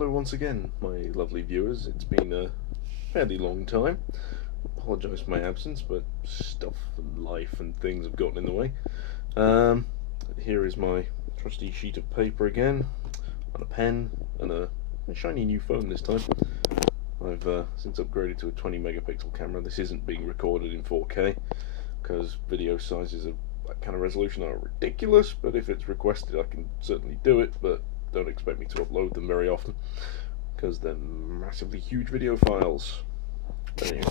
Hello once again, my lovely viewers. It's been a fairly long time. Apologise for my absence, but stuff and life and things have gotten in the way. Here is my trusty sheet of paper again, and a pen, and a shiny new phone this time. I've since upgraded to a 20 megapixel camera. This isn't being recorded in 4K, because video sizes of that kind of resolution are ridiculous, but if it's requested I can certainly do it, but don't expect me to upload them very often because they're massively huge video files. Anyway,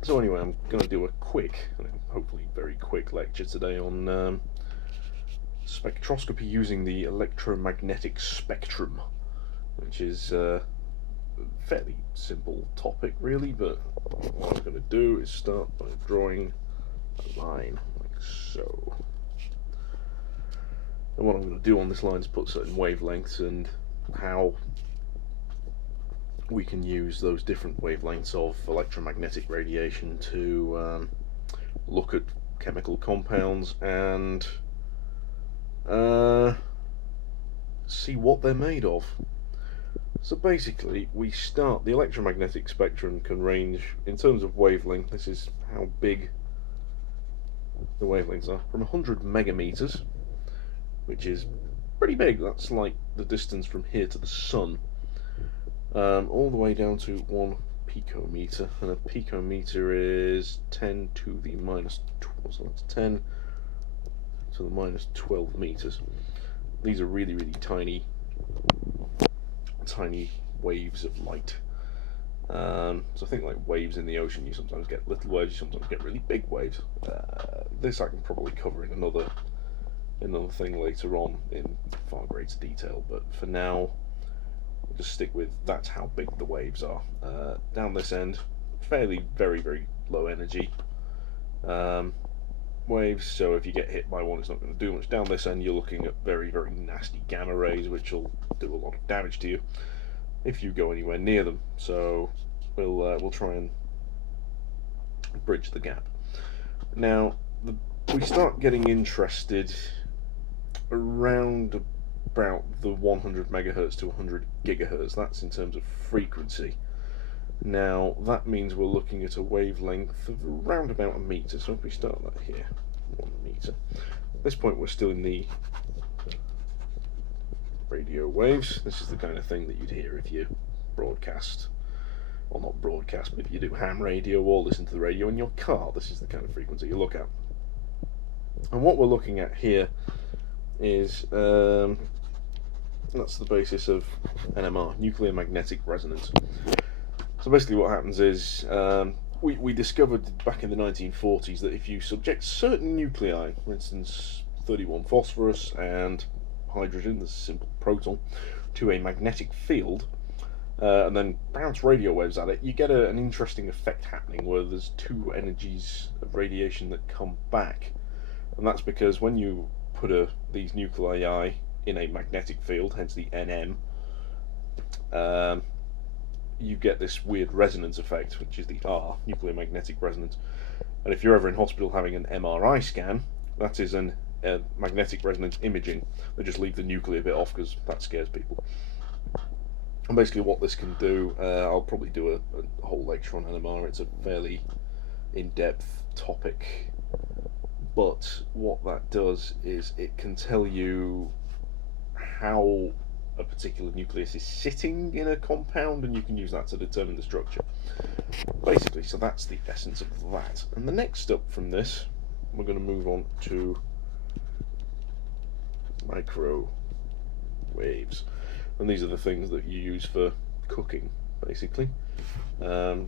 so anyway, I'm going to do a quick, hopefully very quick lecture today on spectroscopy using the electromagnetic spectrum, which is a fairly simple topic really, but what I'm going to do is start by drawing a line like so. And what I'm going to do on this line is put certain wavelengths and how we can use those different wavelengths of electromagnetic radiation to look at chemical compounds and see what they're made of. So basically, we start, the electromagnetic spectrum can range, in terms of wavelength, this is how big the wavelengths are, from 100 megameters, which is pretty big, that's like the distance from here to the sun, all the way down to 1 picometer, and a picometer is 10 to the minus 12, so that's 10 to the minus 12 meters. These are really, really tiny waves of light. So I think like waves in the ocean, you sometimes get little waves, you sometimes get really big waves. This I can probably cover in another thing later on in far greater detail, but for now we'll just stick with that's how big the waves are. Down this end, fairly very low energy waves, so if you get hit by one it's not going to do much. Down this end you're looking at very nasty gamma rays, which will do a lot of damage to you if you go anywhere near them, so we'll try and bridge the gap. Now we start getting interested around about the 100 megahertz to 100 gigahertz. That's in terms of frequency. Now that means we're looking at a wavelength of around about a meter. So if we start that here, 1 meter. At this point we're still in the radio waves. This is the kind of thing that you'd hear if you broadcast, well not broadcast, but if you do ham radio or listen to the radio in your car. This is the kind of frequency you look at. And what we're looking at here is that's the basis of NMR, nuclear magnetic resonance. So basically what happens is we discovered back in the 1940s that if you subject certain nuclei, for instance 31 phosphorus and hydrogen, this simple proton, to a magnetic field and then bounce radio waves at it, you get an interesting effect happening where there's two energies of radiation that come back. And that's because when you put these nuclei in a magnetic field, hence the NM, you get this weird resonance effect, which is the R, nuclear magnetic resonance. And if you're ever in hospital having an MRI scan, that is a magnetic resonance imaging. They just leave the nuclear bit off because that scares people. And basically what this can do, I'll probably do a whole lecture on NMR, it's a fairly in-depth topic. But what that does is it can tell you how a particular nucleus is sitting in a compound, and you can use that to determine the structure. Basically, so that's the essence of that. And the next step from this, we're going to move on to microwaves. And these are the things that you use for cooking, basically.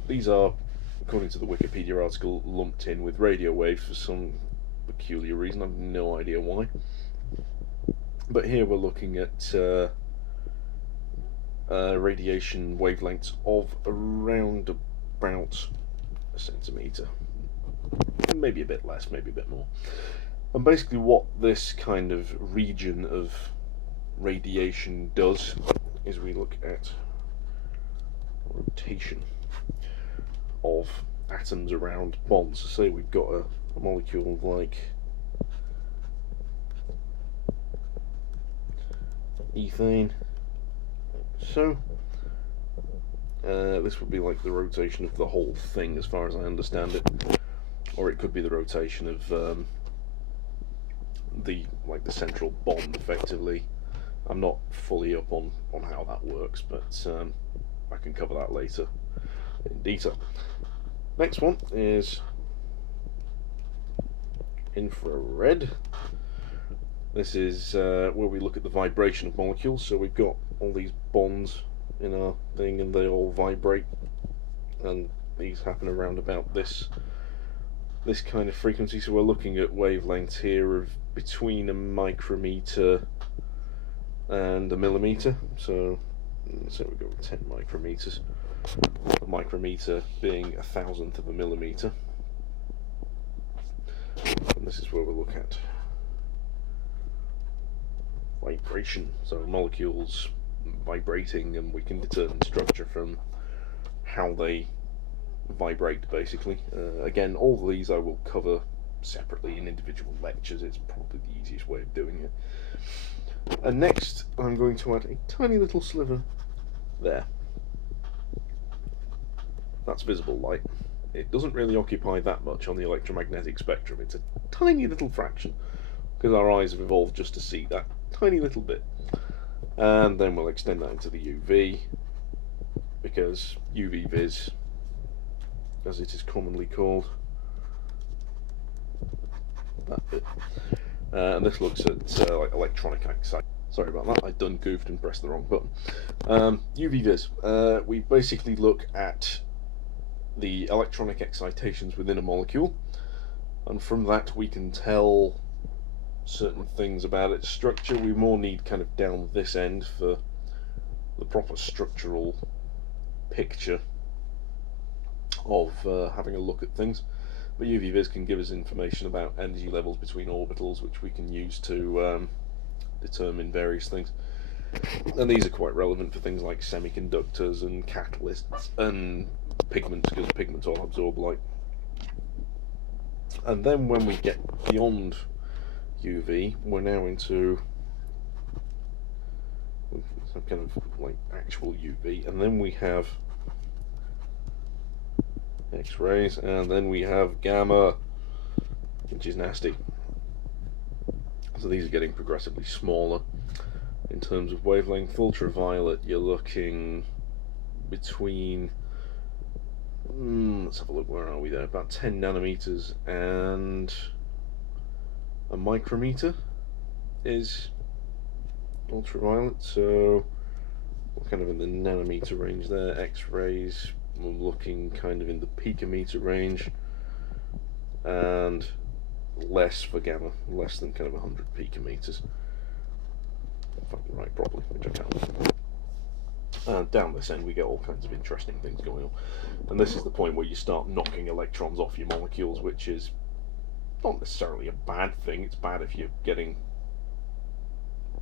These are, according to the Wikipedia article, lumped in with radio waves for some peculiar reason. I have no idea why. But here we're looking at radiation wavelengths of around about a centimetre. Maybe a bit less, maybe a bit more. And basically what this kind of region of radiation does is we look at rotation of atoms around bonds. So say we've got a molecule like ethane. So, this would be like the rotation of the whole thing, as far as I understand it, or it could be the rotation of the central bond, effectively. I'm not fully up on how that works, but I can cover that later in detail. Next one is infrared. This is where we look at the vibration of molecules. So we've got all these bonds in our thing, and they all vibrate, and these happen around about this kind of frequency. So we're looking at wavelengths here of between a micrometer and a millimeter. So we go with 10 micrometers. A micrometer being 1,000th of a millimeter. And this is where we look at vibration. So molecules vibrating, and we can determine structure from how they vibrate, basically. Again, all of these I will cover separately in individual lectures. It's probably the easiest way of doing it. And next I'm going to add a tiny little sliver there. That's visible light. It doesn't really occupy that much on the electromagnetic spectrum. It's a tiny little fraction, because our eyes have evolved just to see that tiny little bit. And then we'll extend that into the UV, because Uv-Vis, as it is commonly called, that bit. And this looks at like electronic excitation. Sorry about that, I done goofed and pressed the wrong button. Uv-Vis, we basically look at the electronic excitations within a molecule, and from that we can tell certain things about its structure. We more need kind of down this end for the proper structural picture of having a look at things. But Uv-Vis can give us information about energy levels between orbitals, which we can use to determine various things. And these are quite relevant for things like semiconductors and catalysts and pigments, because pigments all absorb light. And then when we get beyond UV, we're now into some kind of like actual UV, and then we have X-rays, and then we have gamma, which is nasty. So these are getting progressively smaller in terms of wavelength. Ultraviolet, you're looking between, let's have a look, where are we there? About 10 nanometers and a micrometer is ultraviolet, so we're kind of in the nanometer range there. X-rays, we're looking kind of in the picometer range, and less for gamma, less than kind of 100 picometers, if I can write properly, which I can't. And down this end we get all kinds of interesting things going on, and this is the point where you start knocking electrons off your molecules, which is not necessarily a bad thing. It's bad if you're getting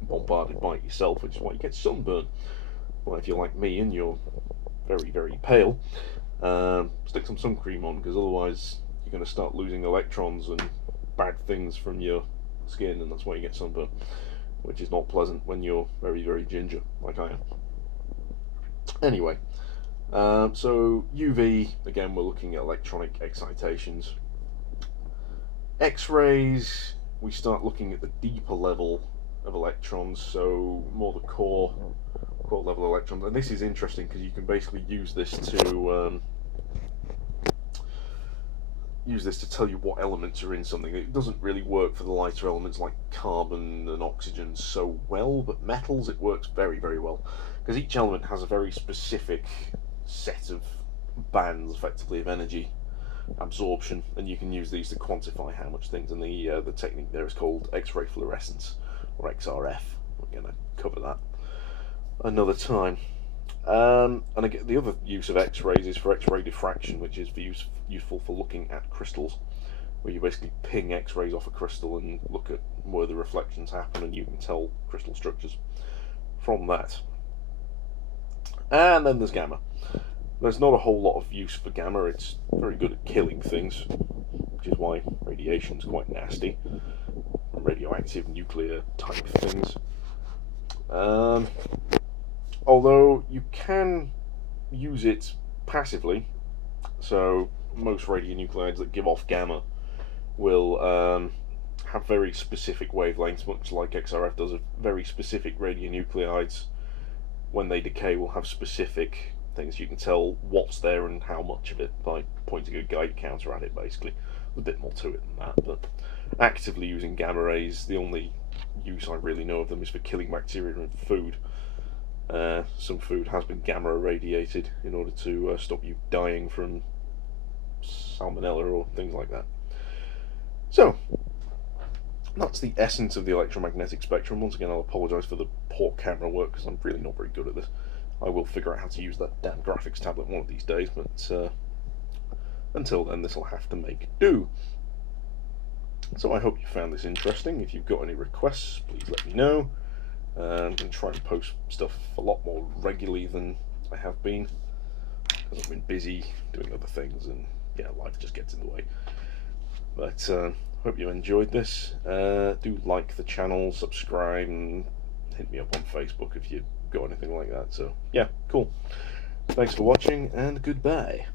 bombarded by it yourself, which is why you get sunburn. Well, if you're like me and you're very, very pale, stick some sun cream on, because otherwise you're going to start losing electrons and bad things from your skin, and that's why you get sunburn, which is not pleasant when you're very, very ginger, like I am. Anyway, so UV, again, we're looking at electronic excitations. X-rays, we start looking at the deeper level of electrons, so more the core level electrons. And this is interesting because you can basically use this to tell you what elements are in something. It doesn't really work for the lighter elements like carbon and oxygen so well, but metals, it works very, very well, because each element has a very specific set of bands, effectively, of energy absorption, and you can use these to quantify how much things. And the technique there is called X-ray fluorescence, or XRF. We're going to cover that another time. And again, the other use of X-rays is for X-ray diffraction, which is useful for looking at crystals, where you basically ping X-rays off a crystal and look at where the reflections happen, and you can tell crystal structures from that. And then there's gamma. There's not a whole lot of use for gamma. It's very good at killing things, which is why radiation's quite nasty. Radioactive, nuclear type things. Although you can use it passively, so most radionuclides that give off gamma will have very specific wavelengths, much like XRF does. Very specific radionuclides, when they decay, will have specific things. You can tell what's there and how much of it by pointing a guide counter at it, basically. There's a bit more to it than that, but actively using gamma rays, the only use I really know of them is for killing bacteria in food. Some food has been gamma irradiated in order to stop you dying from salmonella or things like that. So, that's the essence of the electromagnetic spectrum. Once again, I'll apologise for the poor camera work, because I'm really not very good at this. I will figure out how to use that damn graphics tablet one of these days, but until then, this will have to make do. So I hope you found this interesting. If you've got any requests, please let me know. I'm going to try and post stuff a lot more regularly than I have been, because I've been busy doing other things, and yeah, life just gets in the way. But hope you enjoyed this. Do like the channel, subscribe, and hit me up on Facebook if you've got anything like that. So yeah, cool. Thanks for watching, and goodbye.